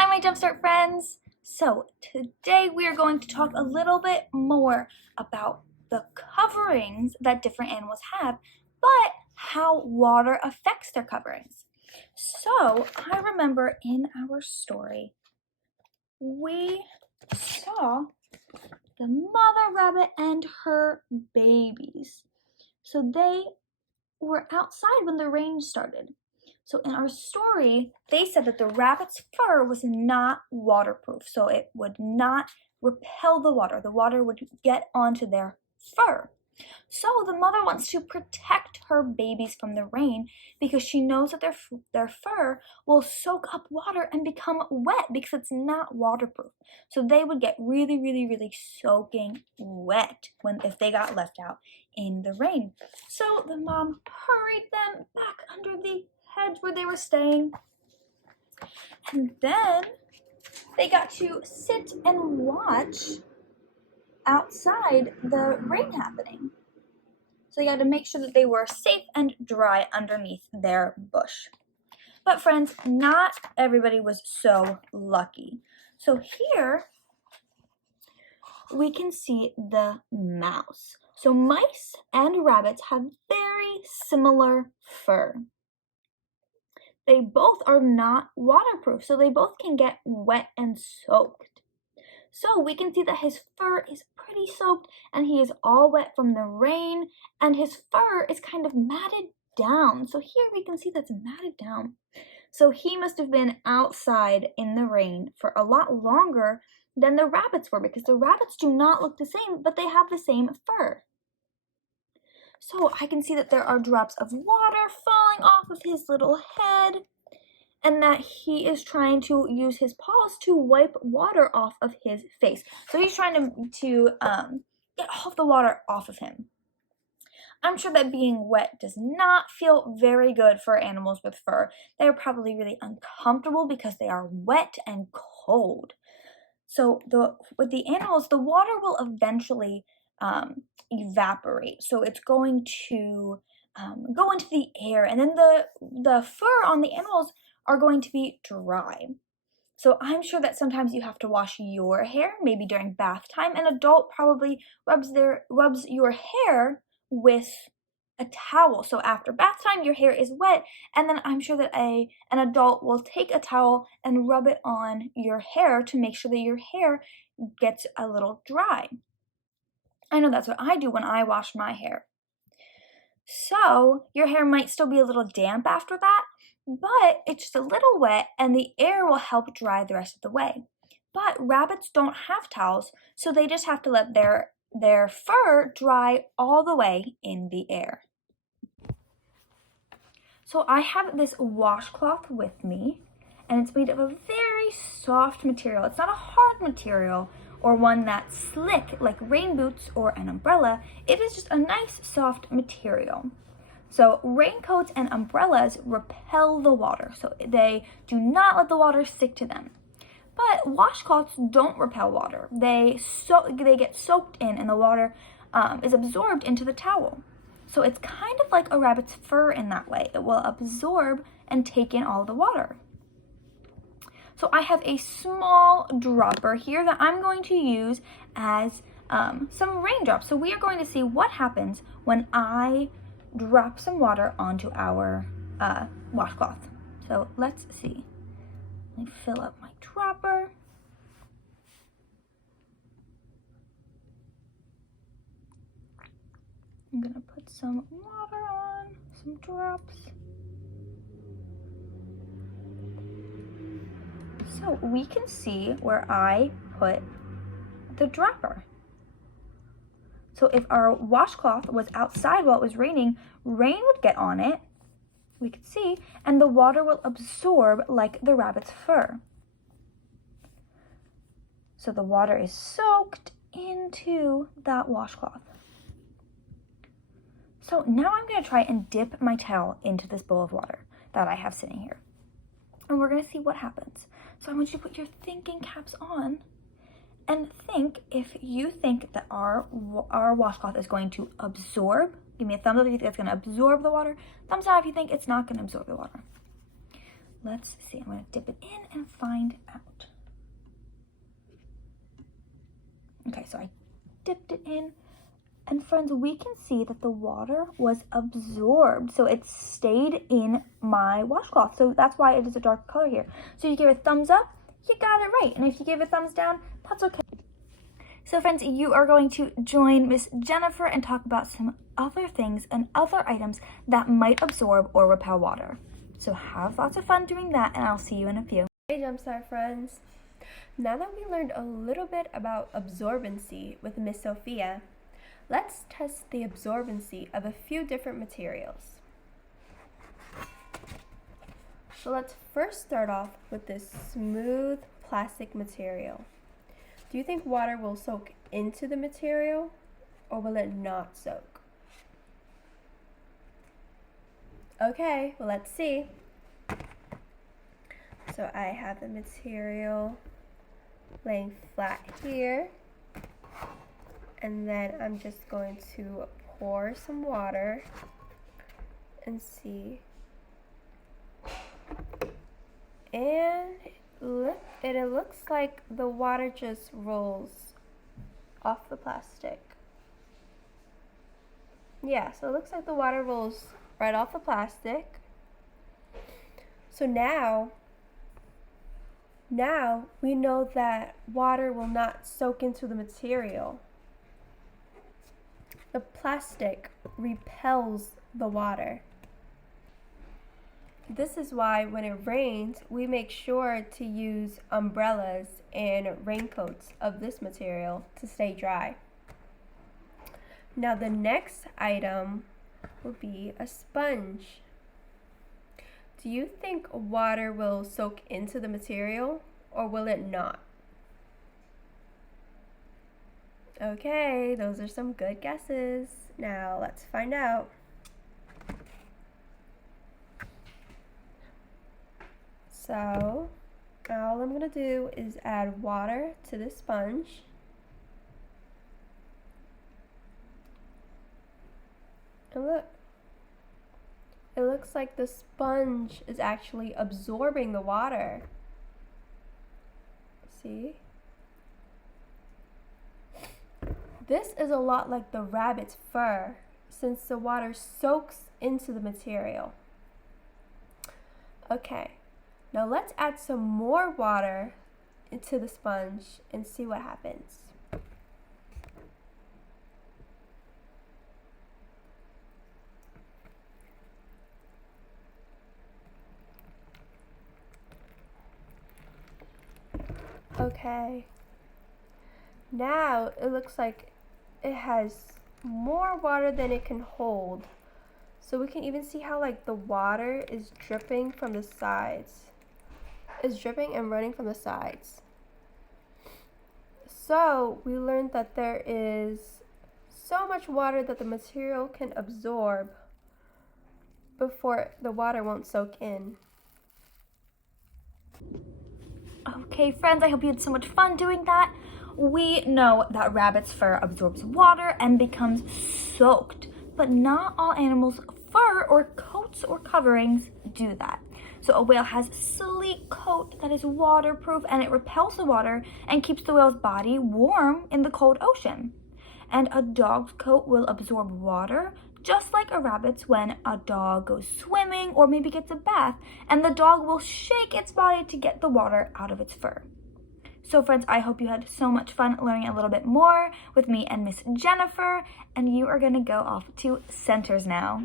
Hi, my Jumpstart friends! So, today we are going to talk a little bit more about the coverings that different animals have, but how water affects their coverings. So, I remember in our story, we saw the mother rabbit and her babies. So, they were outside when the rain started. So in our story, they said that the rabbit's fur was not waterproof, so it would not repel the water. The water would get onto their fur. So the mother wants to protect her babies from the rain because she knows that their fur will soak up water and become wet because it's not waterproof. So they would get really soaking wet if they got left out in the rain. So the mom hurried them back under the hedge where they were staying. And then they got to sit and watch outside the rain happening. So you got to make sure that they were safe and dry underneath their bush. But friends, not everybody was so lucky. So here we can see the mouse. So mice and rabbits have very similar fur. They both are not waterproof, so they both can get wet and soaked. So we can see that his fur is pretty soaked and he is all wet from the rain, and his fur is kind of matted down. So here we can see that's matted down. So he must have been outside in the rain for a lot longer than the rabbits were, because the rabbits do not look the same, but they have the same fur. So I can see that there are drops of water falling off of his little head, and that he is trying to use his paws to wipe water off of his face. So he's trying to get all of the water off of him. I'm sure that being wet does not feel very good for animals with fur. They are probably really uncomfortable because they are wet and cold. So with the animals, the water will eventually evaporate. So it's going to go into the air, and then the fur on the animals are going to be dry. So I'm sure that sometimes you have to wash your hair, maybe during bath time. An adult probably rubs your hair with a towel. So after bath time, your hair is wet, and then I'm sure that an adult will take a towel and rub it on your hair to make sure that your hair gets a little dry. I know that's what I do when I wash my hair. So your hair might still be a little damp after that, but it's just a little wet, and the air will help dry the rest of the way. But rabbits don't have towels, so they just have to let their fur dry all the way in the air. So I have this washcloth with me, and it's made of a very soft material. It's not a hard material or one that's slick like rain boots or an umbrella. It is just a nice soft material. So raincoats and umbrellas repel the water, so they do not let the water stick to them. But washcloths don't repel water. They get soaked in, and the water is absorbed into the towel. So it's kind of like a rabbit's fur in that way. It will absorb and take in all the water. So I have a small dropper here that I'm going to use as some raindrops. So we are going to see what happens when I drop some water onto our washcloth. So let's see. Let me fill up my dropper. I'm gonna put some water on, some drops. So we can see where I put the dropper. So if our washcloth was outside while it was raining, rain would get on it, we could see, and the water will absorb like the rabbit's fur. So the water is soaked into that washcloth. So now I'm going to try and dip my towel into this bowl of water that I have sitting here. And we're going to see what happens. So I want you to put your thinking caps on and think if you think that our washcloth is going to absorb. Give me a thumbs up if you think it's going to absorb the water. Thumbs down if you think it's not going to absorb the water. Let's see, I'm gonna dip it in and find out. Okay, so I dipped it in, and friends, we can see that the water was absorbed, so it stayed in my washcloth. So that's why it is a dark color here. So you give a thumbs up, you got it right. And if you give a thumbs down, that's okay. So friends, you are going to join Miss Jennifer and talk about some other things and other items that might absorb or repel water. So have lots of fun doing that, and I'll see you in a few. Hey Jumpstart friends! Now that we learned a little bit about absorbency with Miss Sophia, let's test the absorbency of a few different materials. So let's first start off with this smooth plastic material. Do you think water will soak into the material, or will it not soak? Okay, well let's see. So I have the material laying flat here, and then I'm just going to pour some water and see. And look, it looks like the water just rolls off the plastic. Yeah, so it looks like the water rolls right off the plastic. So now we know that water will not soak into the material. The plastic repels the water. This is why when it rains, we make sure to use umbrellas and raincoats of this material to stay dry. Now the next item will be a sponge. Do you think water will soak into the material, or will it not? Okay, those are some good guesses. Now let's find out. So all I'm gonna do is add water to the sponge. And look, it looks like the sponge is actually absorbing the water. See? This is a lot like the rabbit's fur, since the water soaks into the material. Okay, now let's add some more water into the sponge and see what happens. Okay, now it looks like it has more water than it can hold. So we can even see how like the water is dripping from the sides. It's dripping and running from the sides. So we learned that there is so much water that the material can absorb before the water won't soak in. Okay, friends, I hope you had so much fun doing that. We know that rabbit's fur absorbs water and becomes soaked, but not all animals' fur or coats or coverings do that. So a whale has a sleek coat that is waterproof, and it repels the water and keeps the whale's body warm in the cold ocean. And a dog's coat will absorb water, just like a rabbit's when a dog goes swimming or maybe gets a bath, and the dog will shake its body to get the water out of its fur. So friends, I hope you had so much fun learning a little bit more with me and Miss Jennifer, and you are gonna go off to centers now.